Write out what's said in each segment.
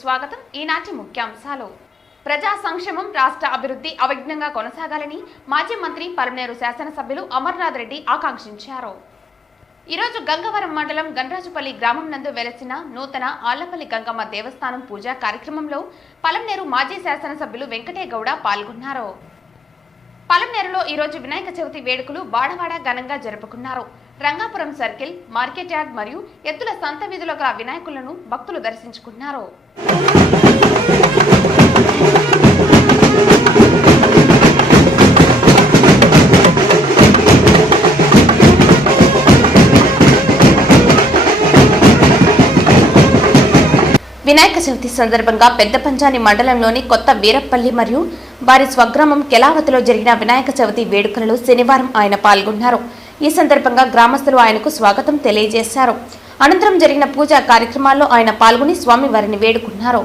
స్వాగతం. ఈనాటి ముఖ్యాంశాలు. ప్రజా సంక్షేమం, రాష్ట్ర అభివృద్ధి అవిఘ్నంగా కొనసాగాలని మాజీ మంత్రి పలమనేరు శాసనసభ్యులు అమర్నాథ్ రెడ్డి ఆకాంక్షించారు. ఈరోజు గంగవరం మండలం గన్రాజుపల్లి గ్రామం నందు వెలసిన నూతన ఆళ్లపల్లి గంగమ్మ దేవస్థానం పూజా కార్యక్రమంలో పలమనేరు మాజీ శాసనసభ్యులు వెంకటేగౌడ పాల్గొన్నారు. పలమనేరులో ఈరోజు వినాయక చవితి వేడుకలు బాడవాడ ఘనంగా జరుపుకున్నారు. రంగాపురం సర్కిల్, మార్కెట్ యార్డ్ మరియు ఎత్తుల సంత వీధుల వినాయకులను భక్తులు దర్శించుకున్నారు. వినాయక చవితి సందర్భంగా పెద్ద పంచాని మండలంలోని కొత్త వీరప్పల్లి మరియు వారి స్వగ్రామం కెలావతిలో జరిగిన వినాయక చవితి వేడుకలలో శనివారం ఆయన పాల్గొన్నారు. ఈ సందర్భంగా గ్రామస్తులు ఆయనకు స్వాగతం తెలియజేశారు. అనంతరం జరిగిన పూజా కార్యక్రమాల్లో ఆయన పాల్గొని స్వామివారిని వేడుకున్నారు.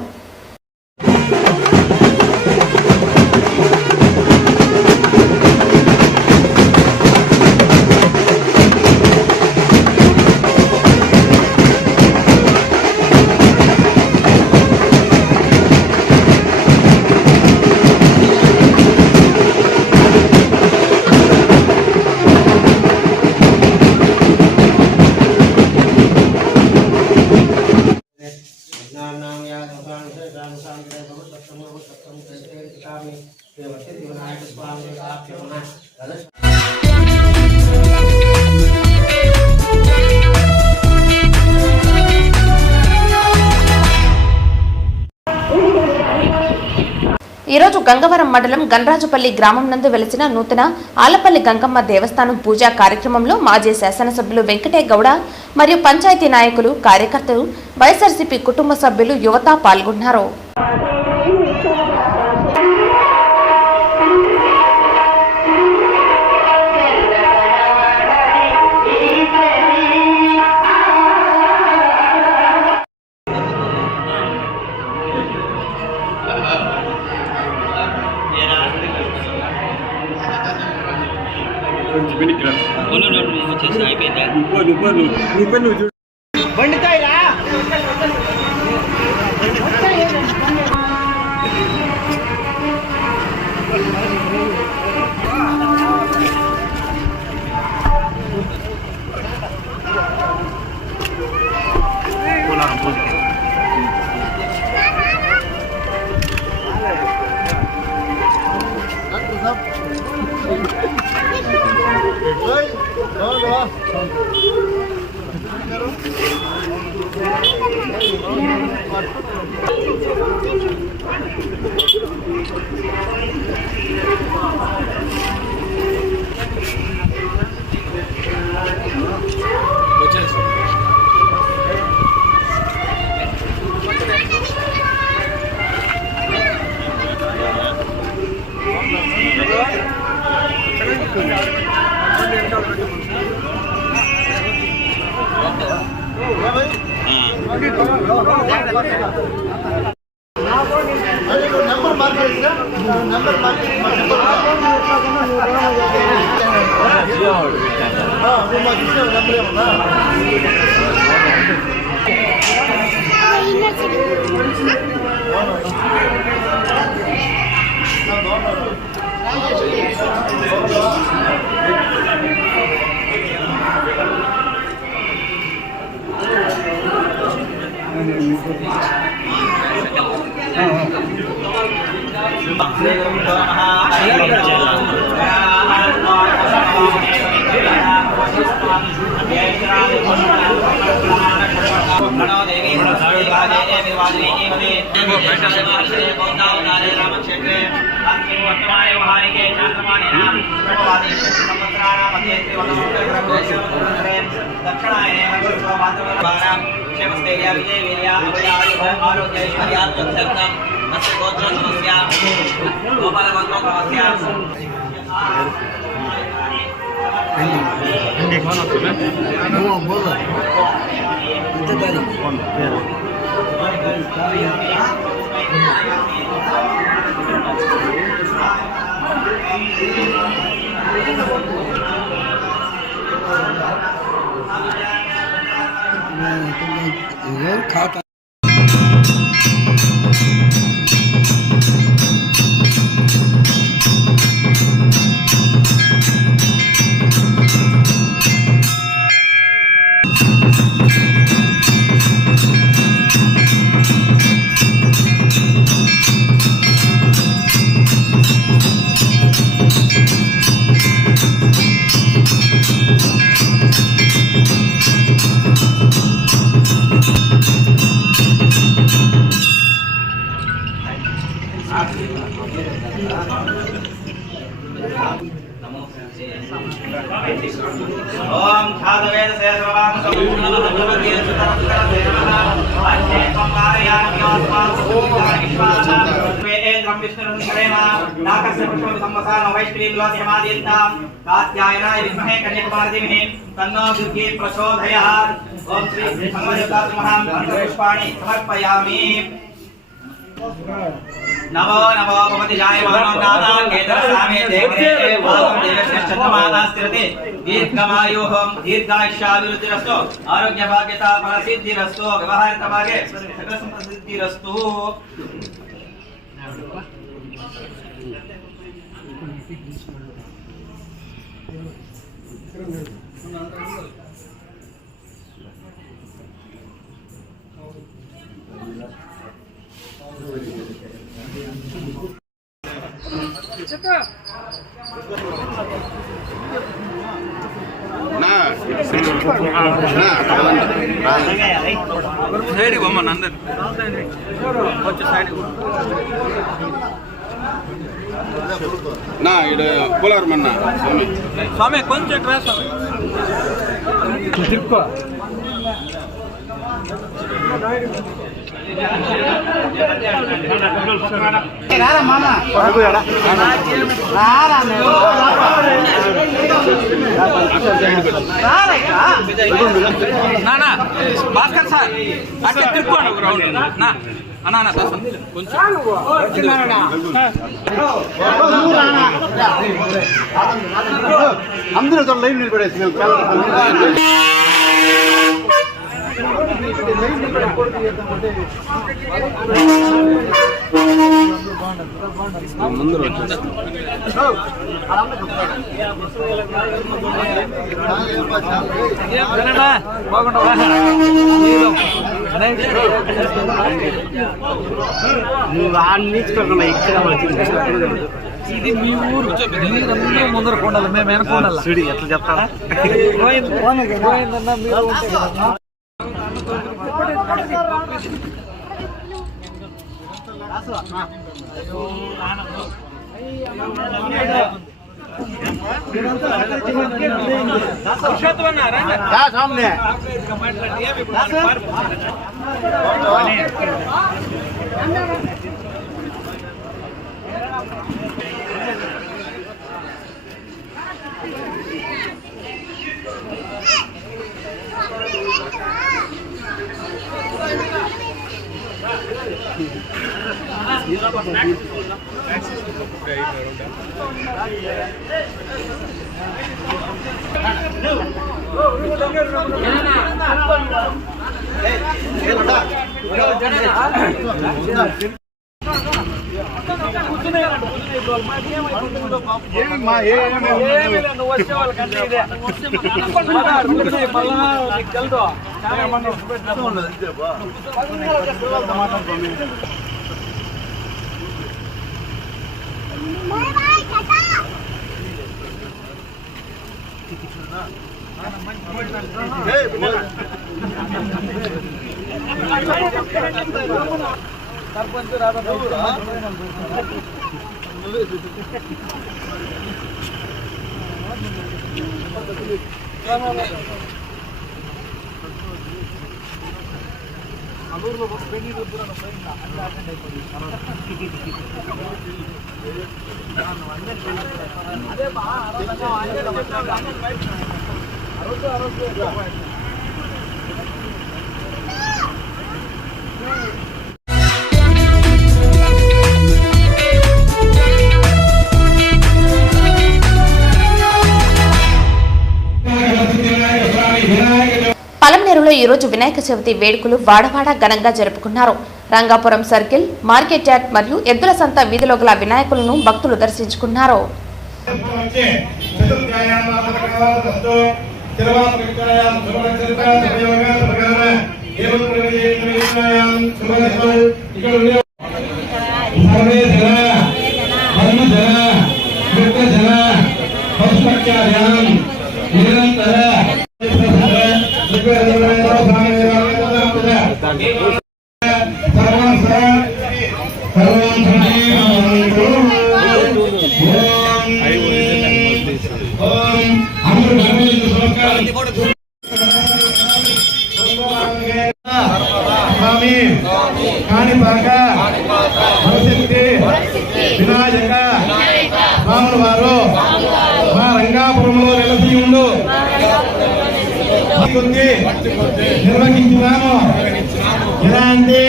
ఈరోజు గంగవరం మండలం గన్రాజుపల్లి గ్రామం నందు వెలసిన నూతన ఆళ్లపల్లి గంగమ్మ దేవస్థానం పూజా కార్యక్రమంలో మాజీ శాసనసభ్యులు వెంకటేగౌడ మరియు పంచాయతీ నాయకులు, కార్యకర్తలు, వైఎస్ఆర్సీపీ కుటుంబ సభ్యులు, యువత పాల్గొన్నారు. खाता ओम ख्यातवेद से सर्वाम संपूर्ण भगवती अज्ञे संवारयामि आत्मान सुविश्वासं वेदेन्द्रं विष्णुरुन्द्रेण नाकस्य पुष्पं संवसानं वैष्णवीं लोकमादिन्तां कात्यायनाय विद्महे कन्याकुमारी धीमहि तन्नो दुर्गे प्रचोदयात् ओम श्री भगवतात्महां पुष्पाणि समर्पयामि नमो नमो भवति जायमानो केतरसामे देग्रे भावं देवस्य चतुर्मादास्तिरते दीर्घमायुः दीर्घायुष्याभिवृद्धिरस्तु आरोग्यभाग्यता फलसिद्धिरस्तु व्यवहारितभागे सकलसम्पत्तिरस्तु సైడ్ బొమ్మను అందరు కొంచెం సైడ్ నా ఇడ పోలవరమన్నా స్వామి స్వామి కొంచెం ట్రాస్ తిప్పుకో నానా భాస్కర్ సార్ అట్లా తిప్పుకోండి ఒక రౌండ్ నా అన్నా కొంచెం అందరూ లైన్ నిలబడేసి ముందర నువ్వు ఇక్కడ ఇది మీ ఊరు మీరందరూ ముందర కొండాలి మేము వెనకొండాలి చూడి ఎట్లా చెప్తారా పోయిందన్నా మీరు ఉంటే కదా सामने సర్పంచ్ రాదా అల్లూరులో పెళ్లి అదే పలమనేరులో ఈరోజు వినాయక చవితి వేడుకలు వాడవాడ ఘనంగా జరుపుకున్నారు. రంగాపురం సర్కిల్, మార్కెట్ యార్డ్ మరియు ఎద్దుల సంత వీధిలో గల వినాయకులను భక్తులు దర్శించుకున్నారు. వినాయక స్వాముల వారు మా రంగాపురంలో నిలసి ఉండు నిర్వహించున్నాము. ఎలాంటి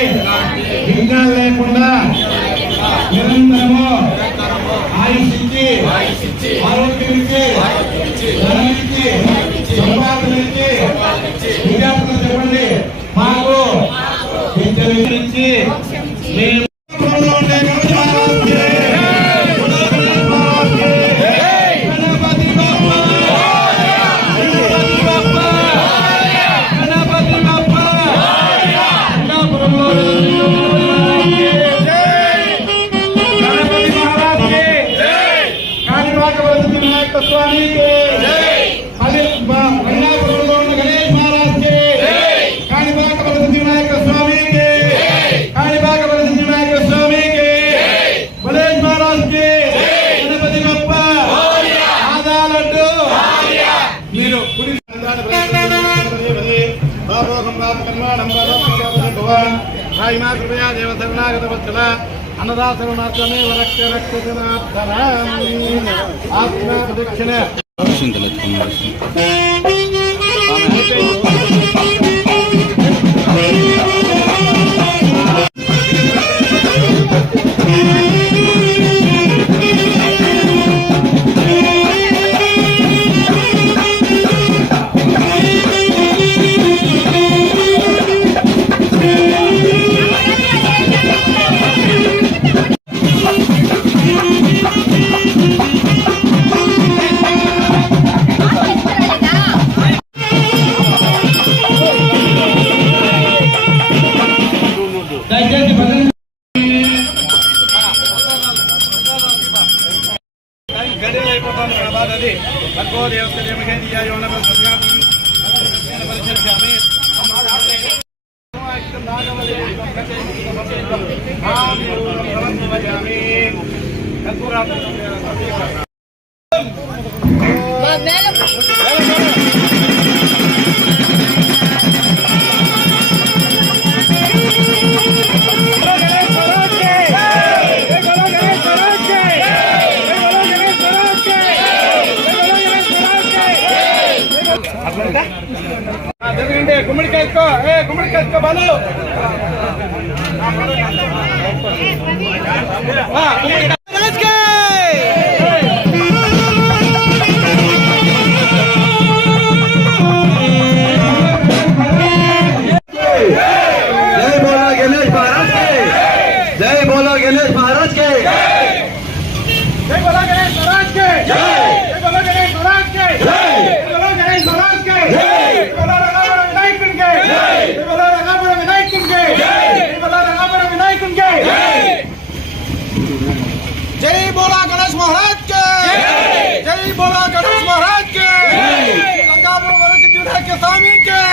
విఘ్నాలు లేకుండా నిరంతరము ఆయుష్ ఇచ్చి ఆరోగ్యం ఇచ్చి ధనం ఇచ్చి సంపాదన ఇచ్చి విద్యార్థులు చెప్పండి మాకు ఇచ్చి అన్నదాసనాథమే వరక్ష రక్షణ ఆత్మ ప్రదక్షిణ గుమ్మడికాయ బాలు जय बोलो गणेश महाराज के जय बोलो गणेश महाराज के जय बोलो गणेश महाराज के जय बोलो गणेश महाराज के जय बोलो रंगापुरम विनायक के जय बोलो रंगापुरम विनायक के जय बोलो रंगापुरम विनायक के जय बोलो गणेश महाराज के जय बोलो गणेश महाराज के रंगापुरम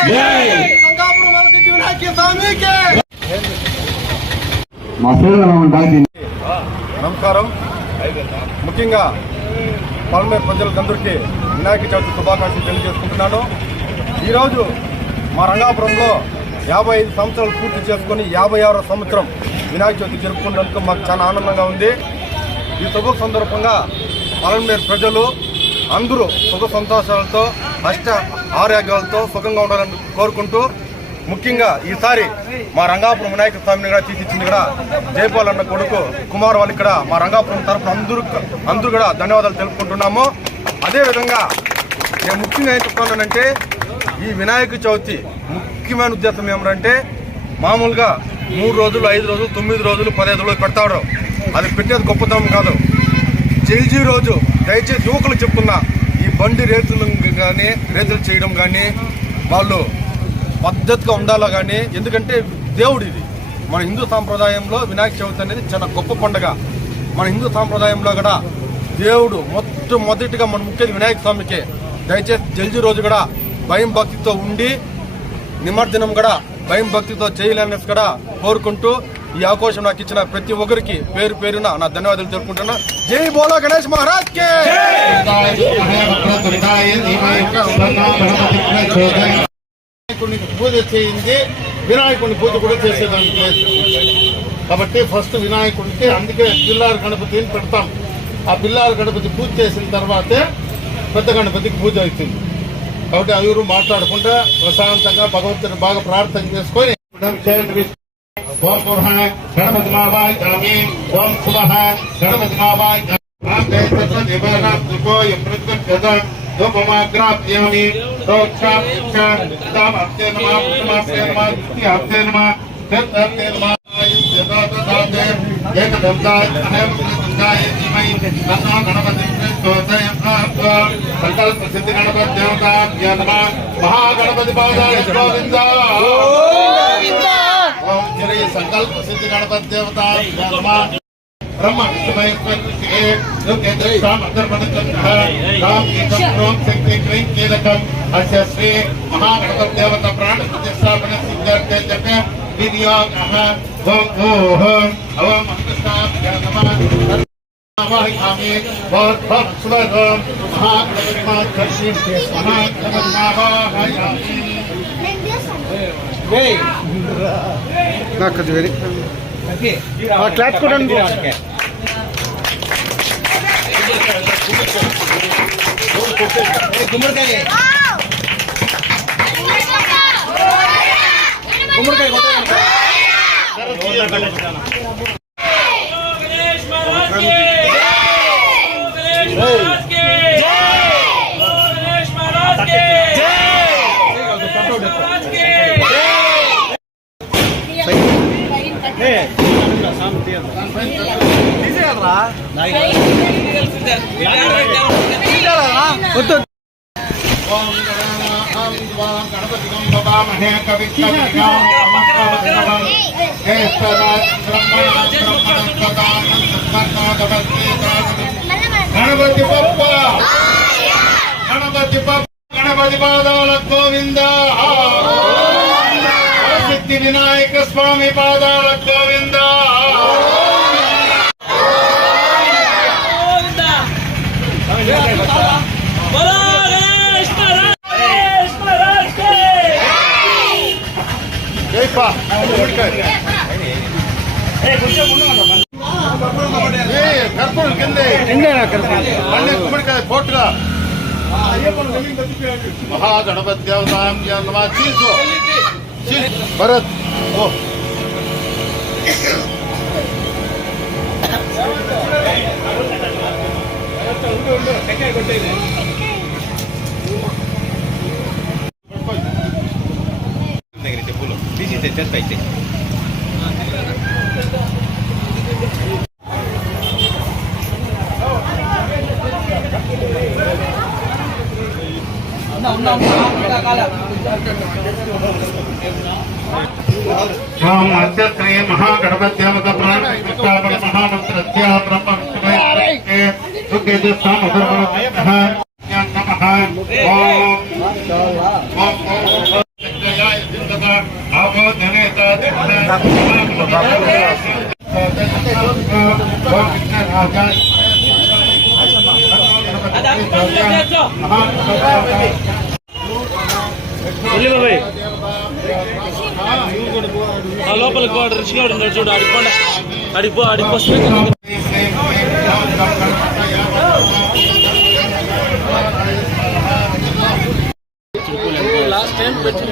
రంగాపురం వరసిద్ధి వినాయక స్వామికి నమస్కారం. ముఖ్యంగా పల్మేరు ప్రజలందరికీ వినాయక చవితి శుభాకాంక్షలు తెలియజేసుకుంటున్నాను. ఈరోజు మా రంగాపురంలో 55 సంవత్సరాలు పూర్తి చేసుకుని 56వ సంవత్సరం వినాయక చవితి జరుపుకున్నందుకు మాకు చాలా ఆనందంగా ఉంది. ఈ శుభ సందర్భంగా పల్మేరు ప్రజలు అందరూ సుఖ సంతోషాలతో అష్ట ఆరోగ్యాలతో సుఖంగా ఉండాలని కోరుకుంటూ, ముఖ్యంగా ఈసారి మా రంగాపురం వినాయక స్వామిని కూడా తీసిచ్చింది కూడా జయపాల్ అన్న కొడుకు కుమార్ వాళ్ళు ఇక్కడ మా రంగాపురం తరఫున అందరూ కూడా ధన్యవాదాలు తెలుపుకుంటున్నాము. అదేవిధంగా నేను ముఖ్యంగా ఏం చెప్తున్నానంటే, ఈ వినాయక చవితి ముఖ్యమైన ఉద్దేశం ఏమిటంటే, మామూలుగా 3 రోజులు 5 రోజులు 9 రోజులు 15 రోజులు పెడతాడు. అది పెట్టేది గొప్పతనం కాదు. జల్జీ రోజు దయచేసి యువకులు చెప్తున్నా, ఈ బండి రేతులు చేయడం కానీ వాళ్ళు పద్ధతిగా ఉండాలా కానీ, ఎందుకంటే దేవుడు ఇది మన హిందూ సాంప్రదాయంలో వినాయక చవితి అనేది చాలా గొప్ప పండుగ. మన హిందూ సాంప్రదాయంలో కూడా దేవుడు మొట్టమొదటిగా మన ముఖ్య వినాయక స్వామికి దయచేసి జల్జీ రోజు కూడా భయం భక్తితో ఉండి నిమజ్జనం కూడా భయం భక్తితో చేయాలనేసి కూడా కోరుకుంటూ, ఈ అవకాశం నాకు ఇచ్చిన ప్రతి ఒక్కరికి పేరు పేరున నా ధన్యవాదాలు తెలుపుకుంటున్నా. జై బోలో గణేష్ మహారాజ్ కే. వినాయకుడికి పూజ చేయింది, వినాయకుడిని పూజ కూడా చేసేదానికి లేదు. కాబట్టి ఫస్ట్ వినాయకుడికి అందుకే పిల్లారు గణపతిని పెడతాం. ఆ పిల్లారు గణపతి పూజ చేసిన తర్వాతే పెద్ద గణపతికి పూజ అవుతుంది. కాబట్టి ఎవరు మాట్లాడకుండా ప్రశాంతంగా భగవంతుని బాగా ప్రార్థన చేసుకొని ఓం పురః గణపతి మావాయ జామి, ఓం పురః గణపతి మావాయ ోపమాగ్రాప్యామి సంకల్ప సిద్ధి గణపతి దేవతాభ్యో నమః. మహాగణపతి పాదాయ గోవింద. ఓం శ్రీ సంకల్ప సిద్ధి గణపతి దేవతాభ్యో నమః. బ్రహ్మ విష్ణుమహేశ్వరే శక్తికం అస్య శ్రీ మహాగణపతి దేవత ప్రాణ ప్రతిష్టాపన సిద్ధార్థే జప వినియోగ. ఓం ఓం ఓం అంకృష్ణాభ్యో నమః. మహాగణపతి క్లాస్ కూడా గణపతి బప్ప గణపతి బప్ప గణపతి పాదాల గోవింద. సిద్ధి వినాయక స్వామి పాదాల గోవింద. కర్పూరం కింద కుమ్మడికాయ పోటుగా మహాగణపతి దేవత భరత్. ఓ చెప్పులు తీసి తెచ్చేస్తా అయితే ఓం అద్యత్రే మహాగణపత్యామత ప్రాణప్రతిష్ఠాపన మహామంత్రస్య బ్రహ్మ విష్ణుమహేశ్వరే సుఖేజస్థామధర్మణః నమః. ఓం ఓం ఓం లోపలికి వాడు రిచిగా ఉన్నాడు చూడు, అడిపో లాస్ట్ టైం పెట్టి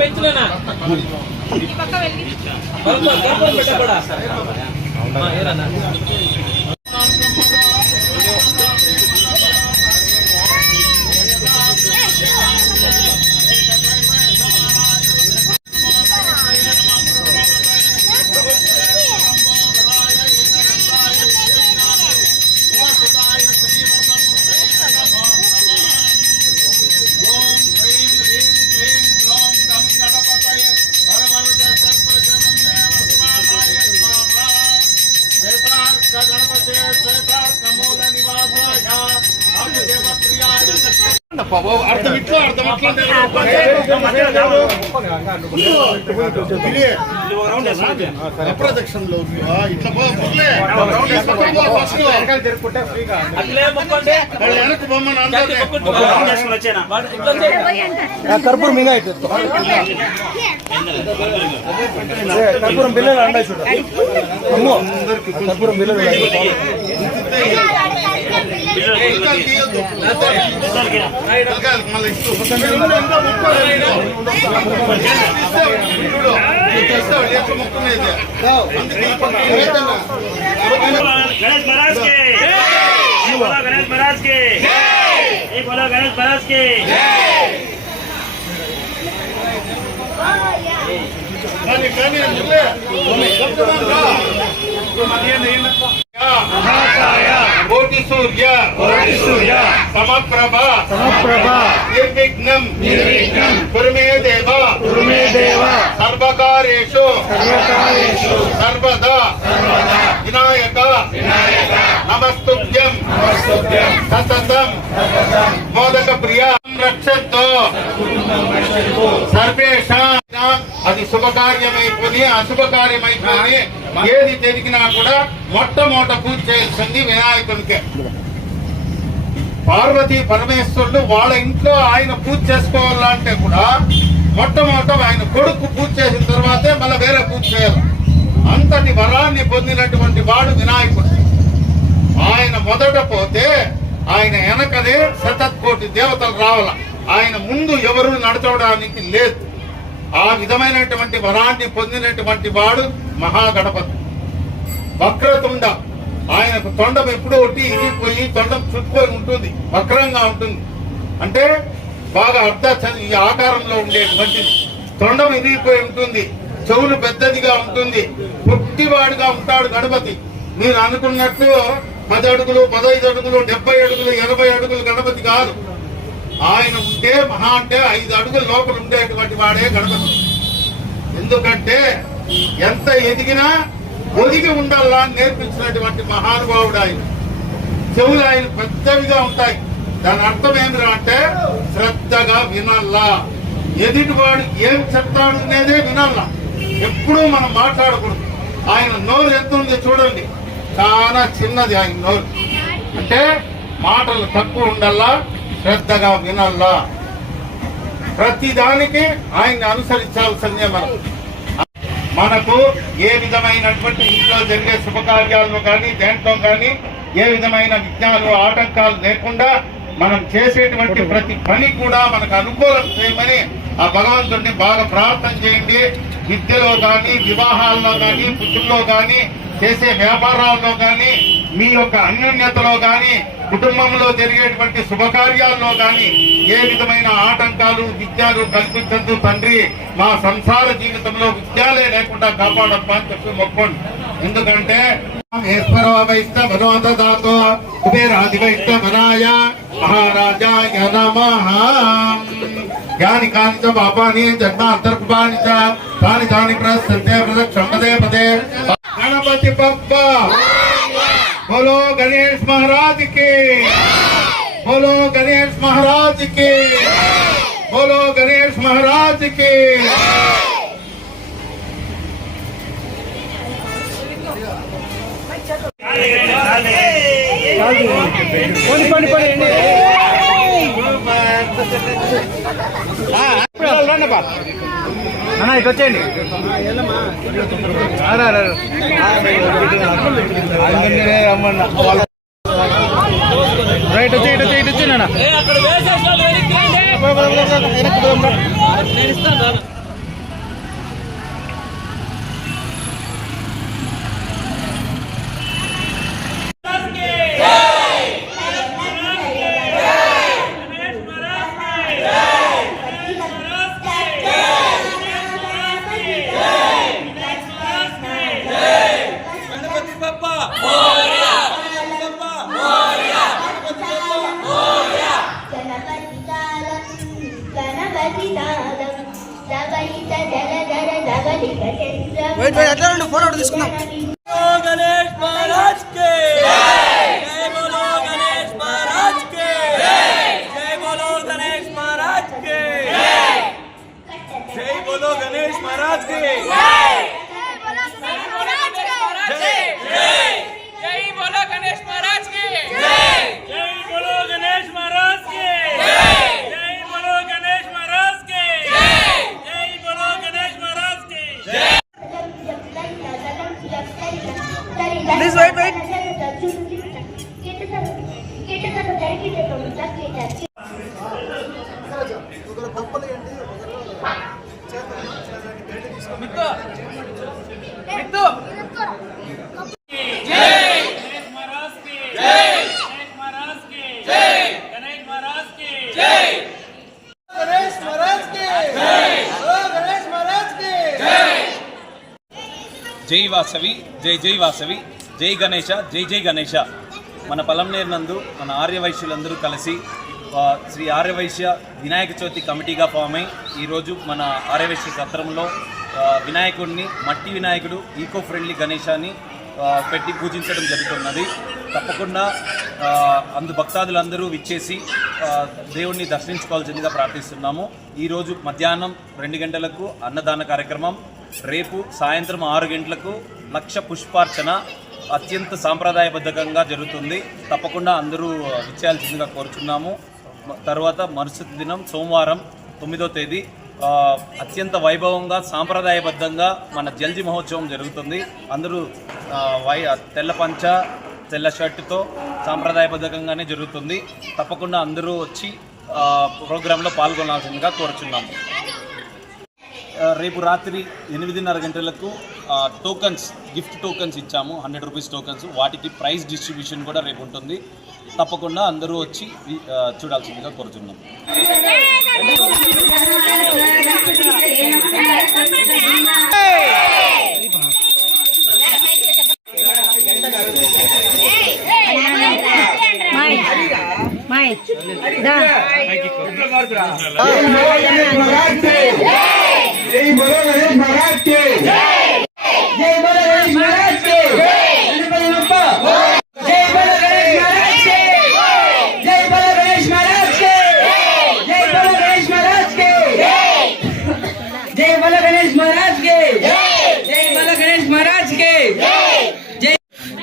పెంచులేనా అర్థం ఇట్లా అప్రదక్షిణలో ఇట్లా వెనక్కి బొమ్మను కర్పూరం మింగా కర్పూరం బిల్లలు అండా చూడ అమ్మో కర్పూరం బిల్లలు మళ్ళీ गणेश महाराज के गणेश महाराज के एक बोलो गणेश महाराज के కోటి సూర్య సమప్రభ నిర్విఘ్నం కురుమే దేవ సర్వకార్యేషు సర్వదా వినాయక నమస్తుభ్యం సతతం మోదక ప్రియ రక్షంతో సర్వేషాం. అది శుభకార్యమైపోయి అశుభకార్యమైపోయి ఏది జరిగినా కూడా మొట్టమొదట పూజ చేయాల్సింది వినాయకునికే. పార్వతీ పరమేశ్వరుడు వాళ్ళ ఇంట్లో ఆయన పూజ చేసుకోవాలంటే కూడా మొట్టమొదట ఆయన కొడుకు పూజ చేసిన తర్వాతే మళ్ళీ వేరే పూజ చేయాలి. అంతటి వరాన్ని పొందినటువంటి వాడు వినాయకుడు. ఆయన మొదట పోతే ఆయన వెనకనే శతకోటి దేవతలు రావాల. ఆయన ముందు ఎవరు నడచడానికి లేదు. ఆ విధమైనటువంటి వరాన్ని పొందినటువంటి వాడు మహాగణపతి. వక్రతుండ, ఆయనకు తొండం ఎప్పుడో ఒకటి ఇరిగిపోయి తొండం చుట్టుకొని ఉంటుంది, వక్రంగా ఉంటుంది. అంటే బాగా ఈ ఆకారంలో ఉండేటువంటిది. తొండం ఇరిగిపోయి ఉంటుంది, చెవులు పెద్దదిగా ఉంటుంది, పుట్టివాడుగా ఉంటాడు గణపతి. మీరు అనుకున్నట్టు 10 అడుగులు 15 అడుగులు 70 అడుగులు 80 అడుగులు గణపతి కాదు. ఆయన ఉంటే మహా అంటే 5 అడుగుల లోపల ఉండేటువంటి వాడే గణపతి. ఎందుకంటే ఎంత ఎదిగినా ఒదిగి ఉండాలా అని నేర్పించినటువంటి మహానుభావుడు ఆయన. చెవులు ఆయన పెద్దవిగా ఉంటాయి. దాని అర్థం ఏమిరా అంటే శ్రద్ధగా వినాలా. ఎదుటివాడు ఏం చెప్తాడు అనేదే వినాల. ఎప్పుడూ మనం మాట్లాడకూడదు. ఆయన నోరు ఎంత ఉంది చూడండి, చాలా చిన్నది ఆయన నోరు. అంటే మాటలు తక్కువ ఉండాలా, శ్రద్ధగా వినాలా. ప్రతిదానికి ఆయన్ని అనుసరించాల్సిందే. మనకు ఏ విధమైనటువంటి ఇంట్లో జరిగే శుభకార్యాల్లో కానీ దేంట్లో కానీ ఏ విధమైన విఘ్నాలు ఆటంకాలు లేకుండా మనం చేసేటువంటి ప్రతి పని కూడా మనకు అనుకూలం చేయమని ఆ భగవంతుడిని బాగా ప్రార్థన చేయండి. విద్యలో కానీ, వివాహాల్లో కానీ, పుట్టుల్లో కానీ, చేసే వ్యాపారాల్లో కానీ, మీ యొక్క అన్యోన్యతలో కానీ, కుటుంబంలో జరిగేటువంటి శుభకార్యాల్లో కానీ ఏ విధమైన ఆటంకాలు విద్యలు కల్పించద్దు తండ్రి. మా సంసార జీవితంలో విద్యాలే లేకుండా కాపాడమ్మా అని చెప్పి మొక్కండి. ఎందుకంటే ఈశ్వరోవైష్ట మనోదాతో కుబేరాదివైష్ట మనాయ మహారాజాయ నమః. యాని కాని చ పాపాని జన్మాంతర్కుపాని చ తాని తాని ప్రసంతే ప్రదక్షిణ పదే పదే. గణపతి బప్పా बोलो गणेश महाराज के, बोलो गणेश महाराज के, बोलो गणेश महाराज के. ఇటు వచ్చేయండి. రైట్ వచ్చి ఇటు వచ్చి నాన్న అక్కడ వేసేసాను నేను ఇస్తాను. ఎట్లా ఫోటో తీసుకుందాం. गणेश महाराज के जय बोलो गणेश महाराज के जय बोलो गणेश महाराज के जय बोलो गणेश महाराज के जय बोलो गणेश महाराज के जय बोलो गणेश महाराज के जय बोलो गणेश महाराज के जय बोलो गणेश महाराज के जय. Please wait. జై వాసవి, జై జై వాసవి, జై గణేశ, జై జై గణేశ. మన పలంనేరు నందు మన ఆర్యవైశ్యులందరూ కలిసి శ్రీ ఆర్యవైశ్య వినాయక చవితి కమిటీగా ఫామ్ అయి ఈరోజు మన ఆర్యవైశ్య సత్రంలో వినాయకుడిని, మట్టి వినాయకుడు, ఈకో ఫ్రెండ్లీ గణేశాన్ని పెట్టి పూజించడం జరుగుతున్నది. తప్పకుండా అందు భక్తాదులందరూ విచ్చేసి దేవుణ్ణి దర్శించుకోవాల్సిందిగా ప్రార్థిస్తున్నాము. ఈరోజు మధ్యాహ్నం 2 గంటలకు అన్నదాన కార్యక్రమం, రేపు సాయంత్రం 6 గంటలకు లక్ష పుష్పార్చన అత్యంత సాంప్రదాయబద్ధంగా జరుగుతుంది. తప్పకుండా అందరూ విచ్చేయాల్సిందిగా కోరుచున్నాము. తర్వాత మరుసటి దినం సోమవారం 9వ తేదీ అత్యంత వైభవంగా సాంప్రదాయబద్ధంగా మన జల్జీ మహోత్సవం జరుగుతుంది. అందరూ తెల్ల పంచ తెల్ల షర్టుతో సాంప్రదాయబద్ధంగానే జరుగుతుంది. తప్పకుండా అందరూ వచ్చి ప్రోగ్రాంలో పాల్గొనాల్సిందిగా కోరుచున్నాము. రేపు రాత్రి 8:30 గంటలకు టోకన్స్, గిఫ్ట్ టోకన్స్ ఇచ్చాము, 100 రూపీస్ టోకన్స్. వాటికి ప్రైజ్ డిస్ట్రిబ్యూషన్ కూడా రేపు ఉంటుంది. తప్పకుండా అందరూ వచ్చి చూడాల్సిందిగా కోరుచున్నాం. जय बोलो गणेश महाराज के, जय बोलो गणेश महाराज के, गणपति बप्पा जय बोलो गणेश महाराज के, जय बोलो गणेश महाराज के, जय बोलो गणेश महाराज के,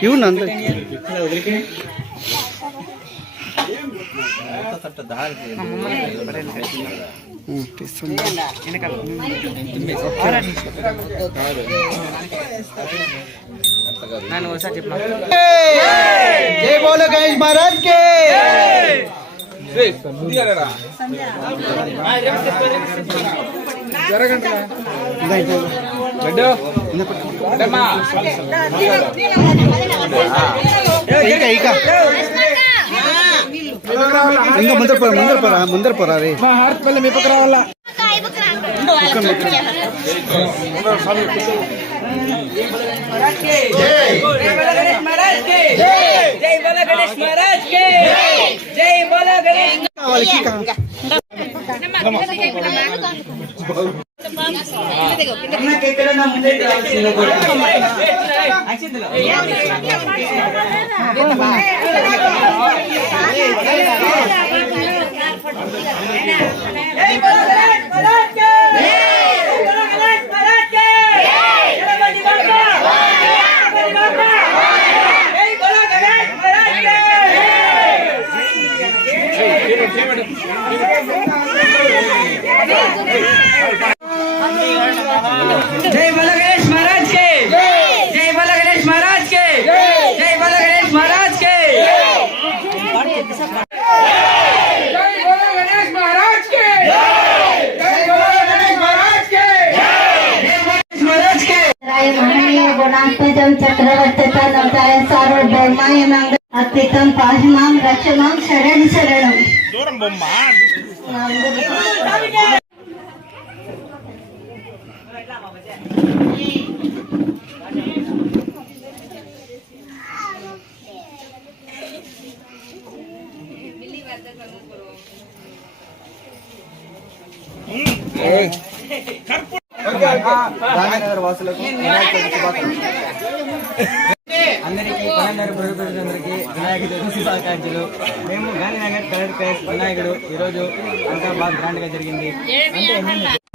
ఇవ్వు నందు జై బోలో గణేష్ మహారాజ్ కే ఇంకా ముందర పోరా రే మీ పక్క రావాలా जय बोलो गणेश महाराज के जय बोलो गणेश महाराज के जय बोलो गणेश महाराज के जय बोलो गणेश महाराज के जय बोलो गणेश महाराज के महाराज के महनीय गुणात्मजं चक्रवर्तितं नवताय सार्वभौमायं अत्युत्तम पाहिमां रक्षमां शरण शरणं దూరం బొమ్మ గాంధీనగర్ వాసులకు వినాయక చవితి శుభాకాంక్షలు. అందరికీ పన్నెండు ప్రజలందరికీ వినాయక చవితి శుభాకాంక్షలు. మేము గాంధీనగర్ కలెక్టర్ వినాయకుడు ఈరోజు అంతా బాగా గ్రాండ్ గా జరిగింది. అంటే